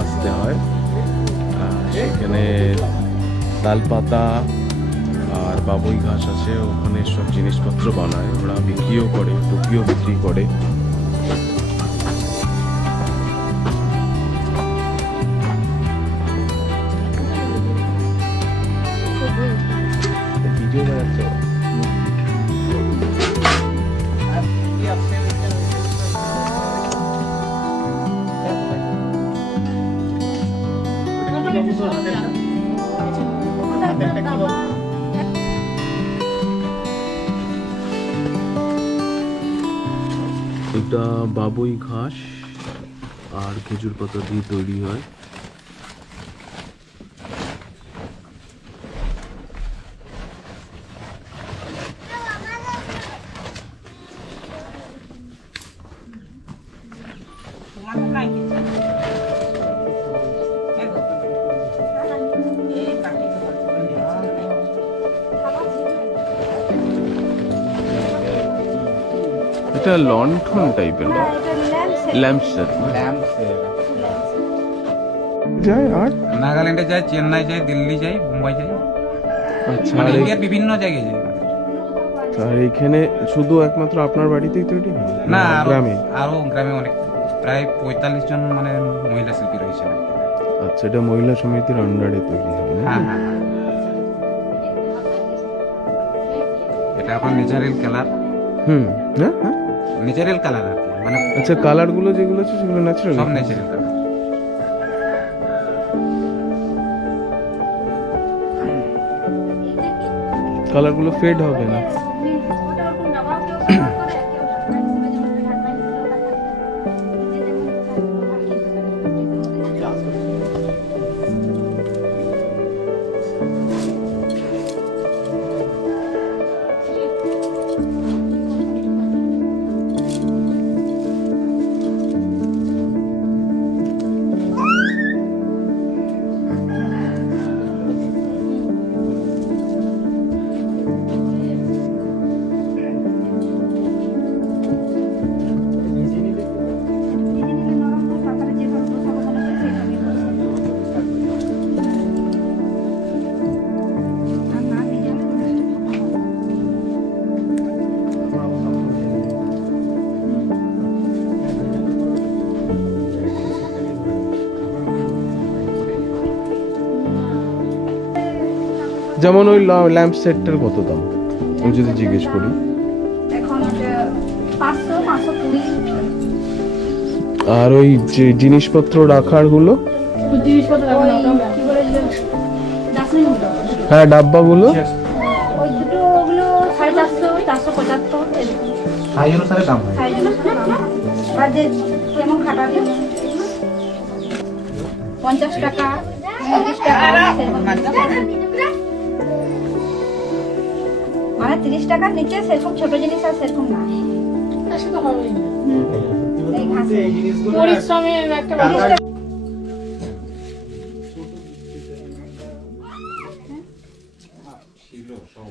আসতে হয়। সেখানে তাল পাতা আর বাবুই ঘাস আছে, ওখানে সব জিনিসপত্র বানায়, ওরা বিক্রিও করে, টুপিও বিক্রি করে। ভিডিও বানাচ্ছ? এটা বাবুই ঘাস আর খেজুর পাতা দিয়ে তৈরি হয়। এটা লণ্ঠন টাইপের, ল্যাম্পশেড যায়। আর নাগাল্যান্ডে যায়, চেন্নাই যায়, দিল্লি যায়, মুম্বাই যায়। আচ্ছা, মানে ইন্ডিয়ার বিভিন্ন জায়গায় যায়। আর এখানে শুধু একমাত্র আপনার বাড়িতেই তৈরি হয় না, গ্রামে? আরো গ্রামে অনেক, প্রায় 45 জন মানে মহিলা শিল্পী রয়েছে। আচ্ছা, এটা মহিলা সমিতির আন্ডারে তৈরি হয় না? হ্যাঁ হ্যাঁ হ্যাঁ। এটা আপনার ন্যাচারাল কালার। হ্যাঁ হ্যাঁ, ন্যাচারাল কালার আর কি, মানে আচ্ছা, কালার গুলো যেগুলো আছে সেগুলো ন্যাচারাল? সব ন্যাচারাল কালার। কালার গুলো ফেড হবে না? যেমন ওই ল্যাম্প সেটটার কত দাম আমি যদি জিজ্ঞেস করি? এখন 500 520। আর ওই যে জিনিসপত্র রাখার গুলো? হ্যাঁ, ডাব্বাগুলো? ওই দুটো ওগুলো 450 475 এরকম সাইজ অনুসারে দাম হয়। সাইজ আর যে যেমন খাটাবে 50 টাকা 30 টাকা মানে 30 টাকার নিচে সেরকম ছোট জিনিস আর সেরকম না। এই ঘাসে পরিশ্রমের একটা ছিল সব